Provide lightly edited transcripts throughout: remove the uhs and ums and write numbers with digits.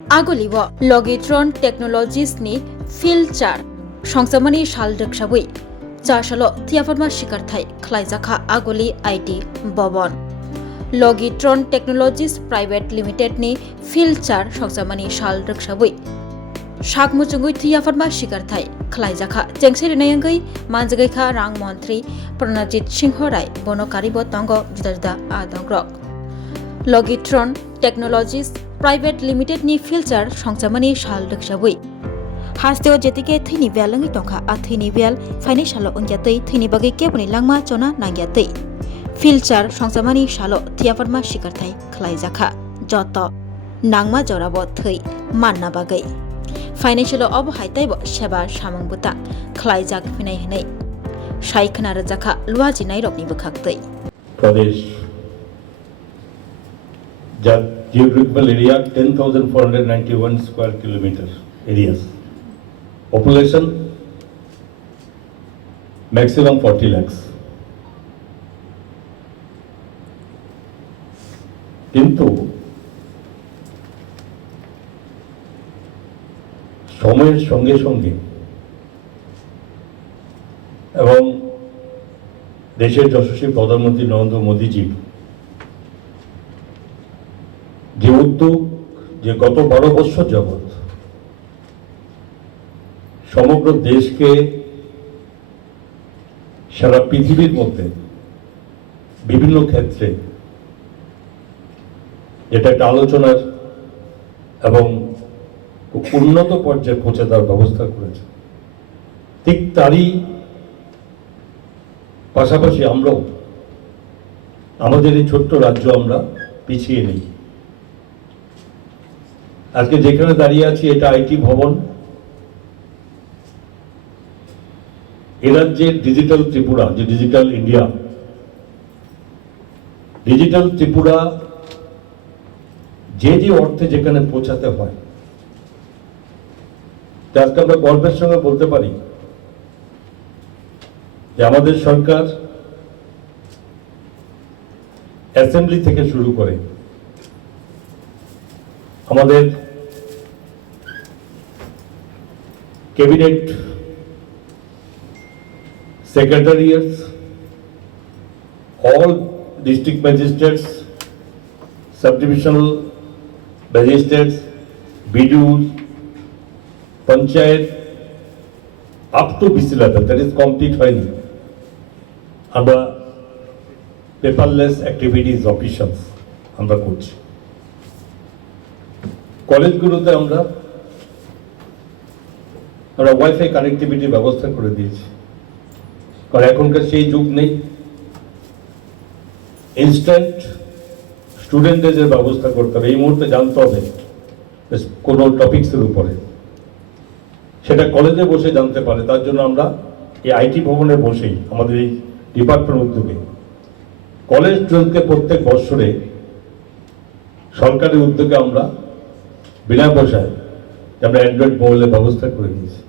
आगोलिव लगिट्रन टेक्नोलॉजीसनि फिल्चार संसामनि साल दोकसाबै चारसालो थियाफरमा सिकारथाय खलायजाखा आगोलि आईटी भवन लगिट्रन technologies private लिमिटेडनि फिल्चार संसामनि साल दोकसाबै सागमुचुंगै थियाफरमा सिकारथाय खलायजाखा जेंसेरिनायंगै मानजगैखा रां मन्त्री प्रणजित सिंह राय बनकारिबो तंग जुदा जुदा आदंग्रक लगिट्रन टेक्नोलॉजीस प्राइवेट लिमिटेड नि फिल्चार संसामनि साल दोकसाबै हास्तेव जेतिके थैनि बेलंगि तंखा आ थैनि बेल फाइनेसालो उंग्यातै थैनि बागै केबनि लांमा चना नांग्यातै फिल्चार संसामनि सालो थियाफरमा सिकारथाय खलायजाखा जत नांमा जराबो थै मानना बागै फाइनेसालो अब हायतायबो सेबा सामंबुता खलायजाक फिनाय हनै सायखना रजाखा लुवाजिनाय रबनि बखाक्तै प्रदेश geographical area 10,491 square kilometer areas. Population maximum 40 lakhs. কিন্তু সময়ের সঙ্গে সঙ্গে এবং দেশের যশস্বী প্রধানমন্ত্রী নরেন্দ্র মোদীজি যে উদ্যোগ যে গত 12 বছর যাবৎ সমগ্র দেশকে সারা পৃথিবীর মধ্যে বিভিন্ন ক্ষেত্রে যেটা একটা আলোচনার এবং উন্নত পর্যায়ে পৌঁছে দেওয়ার ব্যবস্থা করেছে ঠিক তারই পাশাপাশি আমরাও আমাদের এই ছোট্ট রাজ্য আমরা পিছিয়ে নেই। আজকে যেখানে দাঁড়িয়ে আছি এটা আইটি ভবন এ রাজ্যের ডিজিটাল ত্রিপুরা যে ডিজিটাল ইন্ডিয়া ডিজিটাল ত্রিপুরা যে যে অর্থে যেখানে পৌঁছাতে হয় আজকে আমরা গর্বের সঙ্গে বলতে পারি যে আমাদের সরকার অ্যাসেম্বলি থেকে শুরু করে আমাদের cabinet সেক্রেটারিয়েটস all district magistrates, sub-divisional magistrates, BDOs, panchayat up to BC level, that is complete হয়নি আমরা পেপারলেস অ্যাক্টিভিটিস অফিসার্স আমরা করছি। কলেজগুলোতে আমরা ওয়াইফাই কানেক্টিভিটির ব্যবস্থা করে দিয়েছি, কারণ এখনকার সেই যুগ নেই। ইনস্ট্যান্ট স্টুডেন্টদের যে ব্যবস্থা করতে হবে, এই মুহূর্তে জানতে হবে কোনো টপিক্সের উপরে, সেটা কলেজে বসে জানতে পারে। তার জন্য আমরা এই আইটি ভবনে বসেই আমাদের এই ডিপার্টমেন্ট উদ্যোগে কলেজ স্টুডেন্টকে প্রত্যেক বছরে সরকারি উদ্যোগে আমরা বিনা পয়সায় আমরা অ্যান্ড্রয়েড মোবাইলের ব্যবস্থা করে দিয়েছি।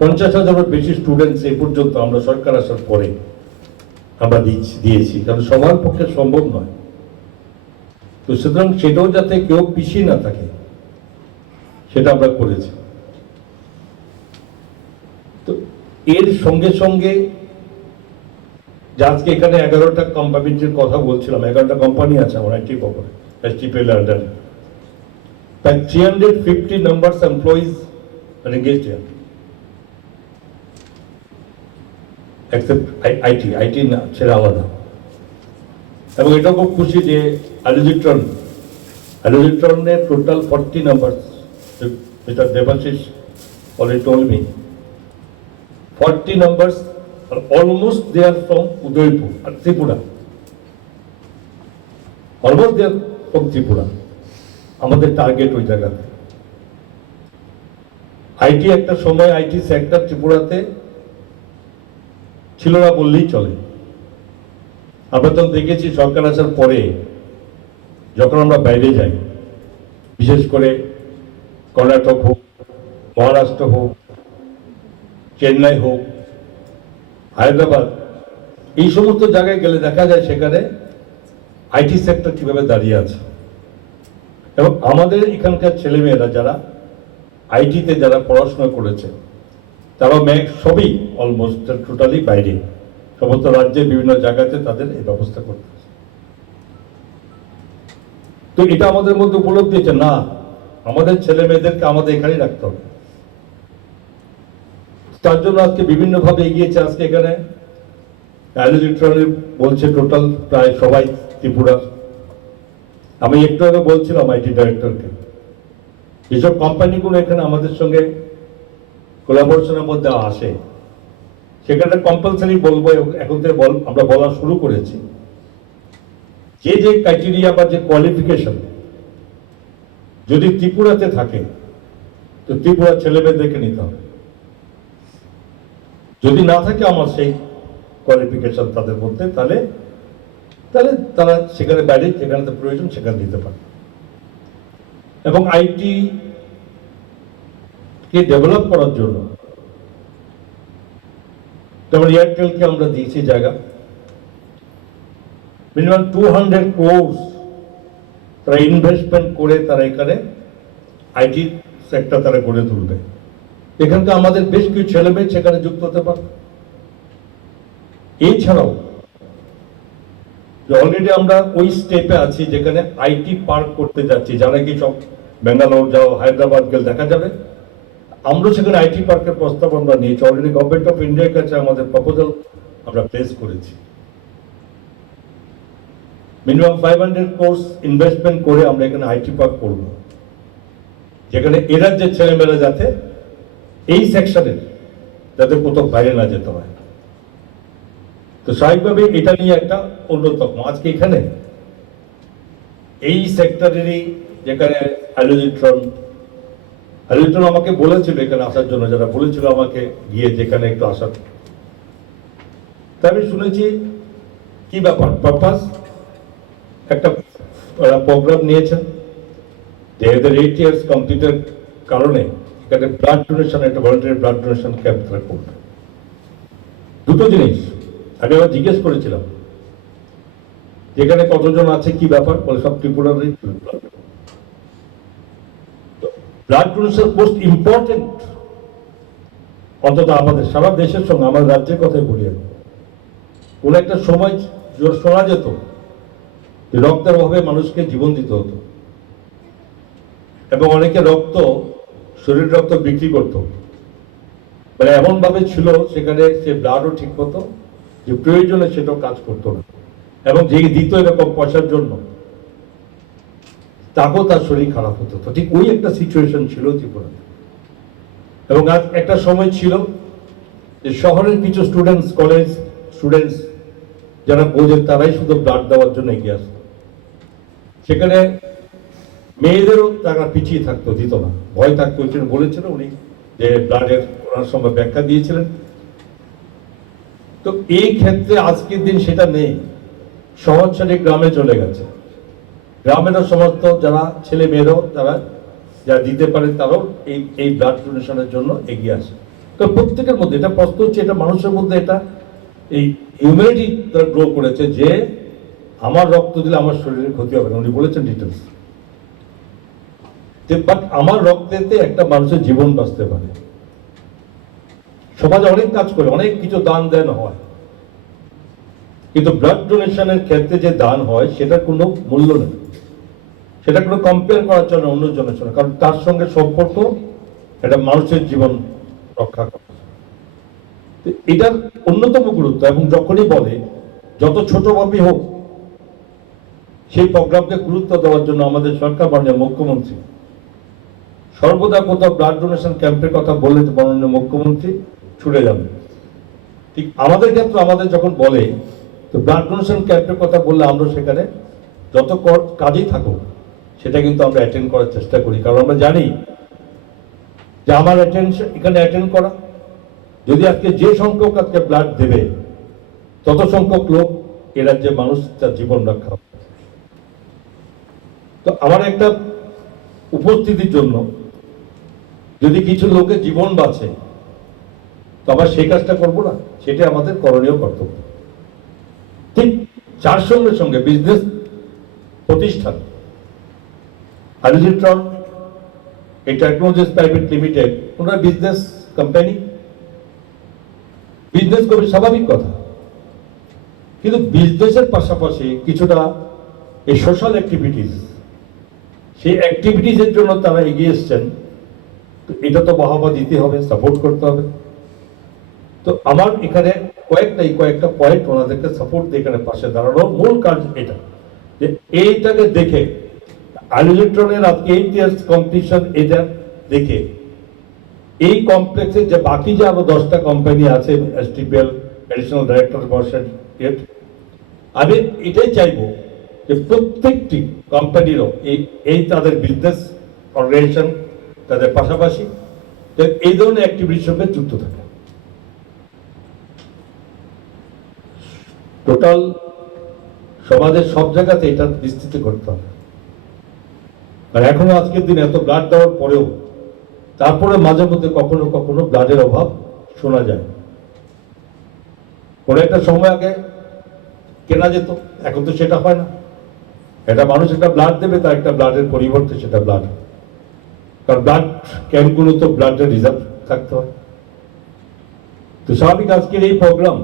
50,000-এর বেশি স্টুডেন্টস এই পর্যন্ত আমরা সরকার আসার পরে আমরা দিয়েছি, কারণ সবার পক্ষে সম্ভব নয়। তো সুতরাং সেটাও যাতে কেউ পিছিয়ে না থাকে সেটা আমরা করেছি। তো এর সঙ্গে সঙ্গে যে আজকে এখানে 11টা কোম্পানির কথা বলছিলাম, 11টা কোম্পানি আছে আমার আইটি ভবনে এসটিপিএল আন্ডারে, প্রায় 350 numbers employees are engaged here, except IT না সেটা আলাদা। এবং এটা খুব খুশি যে অ্যালুজিট্রনের টোটাল 40 numbers, যেটা Debashis already told me, 40 numbers are almost there from Udaipur R Tripura, almost there from Tripura. আমাদের টার্গেট ওই জায়গাতে আইটি একটা সময় আইটি সেক্টর ত্রিপুরাতে ছিল না বললেই চলে। আমরা তো দেখেছি সরকার আসার পরে যখন আমরা বাইরে যাই, বিশেষ করে কর্ণাটক হোক, মহারাষ্ট্র হোক, চেন্নাই হোক, হায়দ্রাবাদ, এই সমস্ত জায়গায় গেলে দেখা যায় সেখানে আইটি সেক্টর কিভাবে দাঁড়িয়ে আছে। এবং আমাদের এখানকার ছেলেমেয়েরা যারা আইটিতে যারা পড়াশোনা করেছে তারা সবই অলমোস্ট টোটালি বাইরে, সমস্ত রাজ্যের বিভিন্ন জায়গাতে তাদের এই ব্যবস্থা করতে। তো এটা আমাদের মধ্যে উপলব্ধি হচ্ছে, না আমাদের ছেলে মেয়েদেরকে আমাদের এখানেই রাখতে হবে। তার জন্য আজকে বিভিন্নভাবে এগিয়েছে। আজকে এখানে বলছে টোটাল প্রায় সবাই ত্রিপুরা। আমি একটু আগে বলছিলাম আইটি ডাইরেক্টরকে, যেসব কোম্পানিগুলো এখানে আমাদের সঙ্গে কোলাবোরেশনের মধ্যে আসে সেখানে কম্পালসারি বলবো, এখন থেকে আমরা বলা শুরু করেছি, যে যে ক্রাইটেরিয়া বা যে কোয়ালিফিকেশন যদি ত্রিপুরাতে থাকে তো ত্রিপুরা ছেলেমেয়েদেরকে নিতে হবে। যদি না থাকে আমার সেই কোয়ালিফিকেশন তাদের মধ্যে, তাহলে তাহলে তারা সেখানে বাইরে যেখানে প্রয়োজন সেখানে দিতে পারে। এবং আইটি কে ডেভেলপ করার জন্য যেমন এয়ারটেলকে আমরা দিয়েছি জায়গা, মিনিমাম 200 crores তারা ইনভেস্টমেন্ট করে তারা এখানে আইটি সেক্টর তারা গড়ে তুলবে। এখানকার আমাদের বেশ কিছু ছেলে মেয়ে সেখানে যুক্ত হতে পারে। এছাড়াও অলরেডি আমরা ওই স্টেপে আছি যেখানে আইটি পার্ক করতে যাচ্ছি, যারা কি সব ব্যাঙ্গালোর যাও, হায়দ্রাবাদ গেলে দেখা যাবে। আমরা সেখানে আইটি পার্কের প্রস্তাব আমরা নিয়েছি, অলরেডি গভর্নমেন্ট অফ ইন্ডিয়ার কাছে আমাদের প্রপোজাল আমরা প্লেস করেছি। মিনিমাম 500 crores ইনভেস্টমেন্ট করে আমরা এখানে আইটি পার্ক করব, যেখানে এরা যে ছেলেমেয়েরা যাতে এই সেকশনের যাতে কোথাও বাইরে না যেতে হয়। তো স্বাভাবিকভাবে এটা নিয়ে একটা অন্যতম আজকে এখানে এই সেক্টরেরই, যেখানে অ্যালুজিট্রন আমাকে বলেছিল এখানে আসার জন্য, যারা বলেছিল আমাকে গিয়ে যেখানে একটু আসার, তাই আমি শুনেছি কি ব্যাপার পারপাস একটা প্রোগ্রাম নিয়েছেন যে এদের 8 years কমপ্লিটের কারণে এখানে ব্লাড ডোনেশন, একটা ভলান্টারি ব্লাড ডোনেশন ক্যাম্প তারা করবে। দুটো জিনিস আগে আমরা জিজ্ঞেস করেছিলাম যেখানে কতজন আছে কি ব্যাপার, বলে সব ত্রিপুরারই ব্লাড ডোনেশন মোস্ট ইম্পর্টেন্ট, অন্তত আমাদের সারা দেশের সঙ্গে আমার রাজ্যের কথাই বলি। কোন একটা সময় শোনা যেত যে রক্তের অভাবে মানুষকে জীবন দিতে হতো এবং অনেকে রক্ত, শরীর রক্ত বিক্রি করত, মানে এমন ভাবে ছিল সেখানে সে ব্লাডও ঠিক মতো যে প্রয়োজনে সেটাও কাজ করতো না, এবং যে দিত এরকম পয়সার জন্য তাকেও তার শরীর খারাপ হতো। তো ঠিক ওই একটা সিচুয়েশন ছিল ত্রিপুরা। এবং আজ একটা সময় ছিল যে শহরের কিছু স্টুডেন্টস, কলেজ স্টুডেন্টস যারা বোঝেন তারাই শুধু ব্লাড দেওয়ার জন্য এগিয়ে আসতো। সেখানে মেয়েদেরও তারা পিছিয়ে থাকতো, দিত না, ভয় থাকতো। বলেছিল উনি যে ব্লাডের ওনার সময় ব্যাখ্যা দিয়েছিলেন। তো এই ক্ষেত্রে আজকের দিন সেটা নেই, শহর ছেড়ে গ্রামে চলে গেছে। গ্রামেরও সমস্ত যারা ছেলে মেয়েরাও তারা যারা দিতে পারে তারাও এই ব্লাড ডোনেশনের জন্য এগিয়ে আসে। তো প্রত্যেকের মধ্যে এটা প্রশ্ন হচ্ছে, এটা মানুষের মধ্যে এটা এই হিউম্যানিটি তারা গ্রো করেছে যে আমার রক্ত দিলে আমার শরীরের ক্ষতি হবে না। উনি বলেছেন ডিটেলস, বাট আমার রক্তেতে একটা মানুষের জীবন বাঁচতে পারে। সমাজে অনেক কাজ করে, অনেক কিছু দান দেন হয়, কিন্তু ব্লাড ডোনেশনের ক্ষেত্রে যে দান হয় সেটার কোনো মূল্য নেই, সেটা কোনো কম্পেয়ার করার জন্য অন্যজনের জন্য, কারণ তার সঙ্গে সম্পর্ক এটা মানুষের জীবন রক্ষা করে। এটার অন্যতম গুরুত্ব। এবং যখনই বলে যত ছোটভাবে হোক সেই প্রোগ্রামকে গুরুত্ব দেওয়ার জন্য আমাদের সরকার, মাননীয় মুখ্যমন্ত্রী সর্বদা কোথাও ব্লাড ডোনেশন ক্যাম্পের কথা বললে মাননীয় মুখ্যমন্ত্রী ছুটে যাবে। ঠিক আমাদের ক্ষেত্রে আমাদের যখন বলে তো ব্লাড ডোনেশন ক্যাম্পের কথা বললে আমরা সেখানে যত কাজেই থাকুক সেটা কিন্তু আমরা অ্যাটেন্ড করার চেষ্টা করি, কারণ আমরা জানি যে আমার এখানে অ্যাটেন্ড করা, যদি আজকে যে সংখ্যক আজকে ব্লাড দেবে তত সংখ্যক লোক এ রাজ্যের মানুষ তার জীবন রক্ষা হবে। তো আমার একটা উপস্থিতির জন্য যদি কিছু লোকের জীবন বাঁচে তো আবার সেই কাজটা করবো না, সেটা আমাদের করণীয় কর্তব্য। ঠিক যার সঙ্গে সঙ্গে বিজনেস প্রতিষ্ঠান আলুজিট্রন এই টেকনোলজিস প্রাইভেট লিমিটেড ওনার বিজনেস কোম্পানি, বিজনেস করবে স্বাভাবিক কথা, কিন্তু বিজনেসের পাশাপাশি কিছুটা এই সোশ্যাল অ্যাক্টিভিটিস, সেই অ্যাক্টিভিটিসের জন্য তারা এগিয়ে এসছেন। তো এটা তো বাহবা দিতে হবে, সাপোর্ট করতে হবে। তো আমার এখানে কয়েকটা পয়েন্ট ওনাদেরকে সাপোর্ট দিয়ে এখানে পাশে দাঁড়ানোর মূল কাজ এটা, যে এইটাকে দেখে আলুজিট্রনের আজকে 8 years কম্পিটিশন, এটা দেখে এই কমপ্লেক্সে যে বাকি যে আরো 10টা কোম্পানি আছে, এসটিপিএল, এডিশনাল ডাইরেক্টর বর্ষের, আমি এটাই চাইবো যে প্রত্যেকটি কোম্পানিরও এই তাদের বিজনেস অর্গানাইজেশন তাদের পাশাপাশি এই ধরনের অ্যাক্টিভিটির সঙ্গে যুক্ত থাকে। টোটাল সমাজের সব জায়গাতে এটা বিস্তৃত করতে হবে। আর এখনো আজকের দিন এত ব্লাড দেওয়ার পরেও তারপরে মাঝে মধ্যে কখনো কখনো ব্লাডের অভাব শোনা যায়। কোনো একটা সময় আগে কেনা যেত, এখন তো সেটা হয় না। এটা মানুষ একটা ব্লাড দেবে, তার একটা ব্লাডের পরিবর্তে সেটা ব্লাড, কারণ ব্লাড ক্যাম্পগুলো তো ব্লাডের রিজার্ভ থাকতে হয়। তো স্বাভাবিক আজকের এই প্রোগ্রাম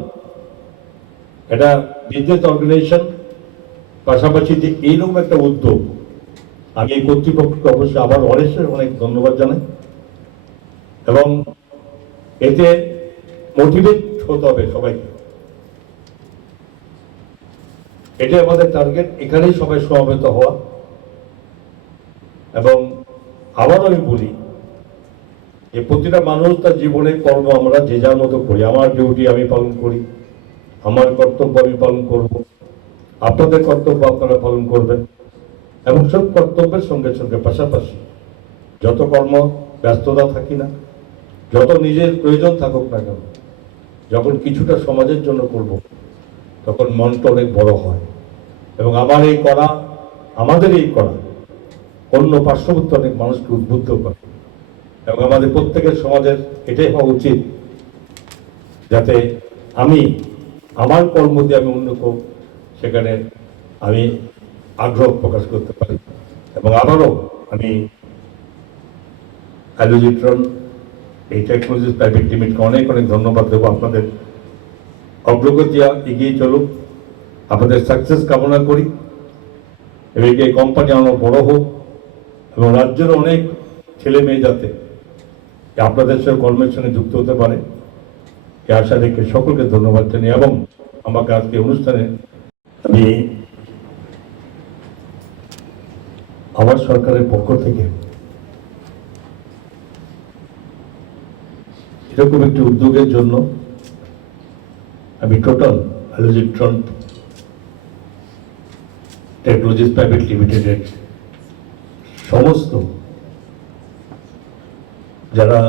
এটা বিজনেস অর্গানাইজেশন পাশাপাশি যে এইরকম একটা উদ্যোগ, আমি এই কর্তৃপক্ষকে অবশ্যই আবার অনেক ধন্যবাদ জানাই। এবং এতে মোটিভেট হতে হবে সবাইকে, এটাই আমাদের টার্গেট। এখানেই সবাই সমবেত হওয়া। এবং আবারও আমি বলি যে প্রতিটা মানুষ তার জীবনে কর্ম আমরা যে যার মতো করি। আমার ডিউটি আমি পালন করি, আমার কর্তব্য আমি পালন করব, আপনাদের কর্তব্য আপনারা পালন করবেন। এবং সব কর্তব্যের সঙ্গে সঙ্গে পাশাপাশি যত কর্ম ব্যস্ততা থাকি না, যত নিজের প্রয়োজন থাকুক না কেন, যখন কিছুটা সমাজের জন্য করব, তখন মনটা অনেক বড় হয়। এবং আমাদের এই করা অন্য পার্শ্ববর্তী অনেক মানুষকে উদ্বুদ্ধ করে। এবং আমাদের প্রত্যেকের সমাজের এটাই হওয়া উচিত, যাতে আমি আমার কর্ম দিয়ে আমি অন্য কেউ সেখানে আমি আগ্রহ প্রকাশ করতে পারি। এবং আবারও আমি আলুজিট্রন এই টেকনোলজিস প্রাইভেট লিমিটেডকে অনেক ধন্যবাদ দেবো। আপনাদের অগ্রগতি এগিয়ে চলুক, আপনাদের সাকসেস কামনা করি। এবং এই কোম্পানি আমার বড় হোক এবং রাজ্যের অনেক ছেলে মেয়ে যাতে আপনাদের সঙ্গে কর্মের সঙ্গে যুক্ত হতে পারে, এই আশা রেখে সকলকে ধন্যবাদ জানাই। এবং আমাকে আজকে অনুষ্ঠানে আমি আমার সরকারের পক্ষ থেকে এরকম একটি উদ্যোগের জন্য আমি টোটাল আলুজিট্রন টেকনোলজিস প্রাইভেট লিমিটেডের সমস্ত যারা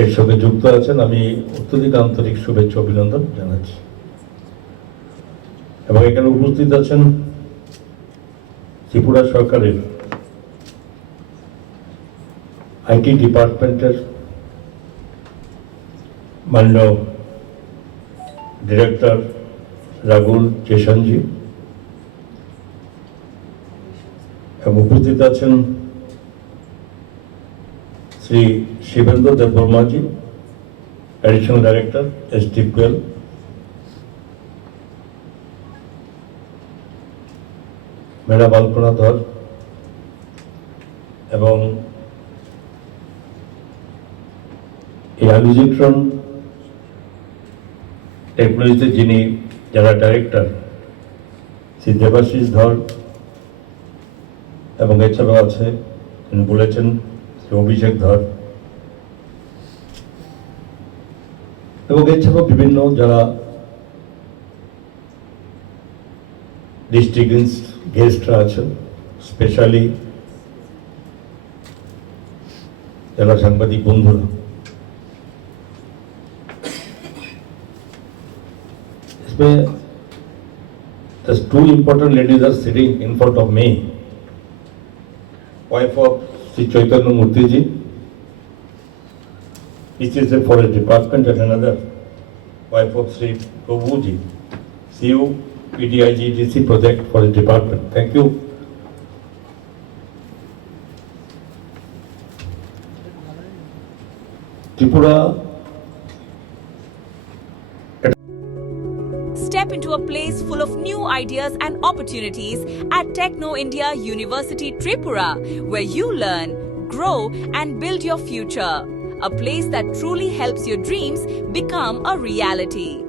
এর সঙ্গে যুক্ত আছেন, আমি অত্যধিক আন্তরিক শুভেচ্ছা অভিনন্দন জানাচ্ছি। এবং এখানে উপস্থিত আছেন ত্রিপুরা সরকারের আইটি ডিপার্টমেন্টের মাননীয় ডিরেক্টর রাহুল চেশনজি, এবং উপস্থিত আছেন শ্রী শিবেন্দ্র দেববর্মাজি, additional director STPL, madam Alpana Dhar, এবং এই আলুজিট্রন টেকনোলজিতে যিনি যারা ডাইরেক্টর শ্রী দেবাশিস ধর, এবং এছাড়াও আছে তিনি বলেছেন শ্রী অভিষেক ধর, এবং এছাড়াও বিভিন্ন যারা ডিস্ট্রিক্ট গেস্টরা আছেন, স্পেশালি যারা সাংবাদিক বন্ধুরা। इसमें just two important ladies are sitting in front of me. Wife of Sri Chaitanya Murthy ji, which is a forest department, and another wife of Sri Prabhu ji, CU PDIGDC project for the department. Thank you. Tripura. Step into a place full of new ideas and opportunities at Techno India University Tripura, where you learn, grow, and build your future. A place that truly helps your dreams become a reality.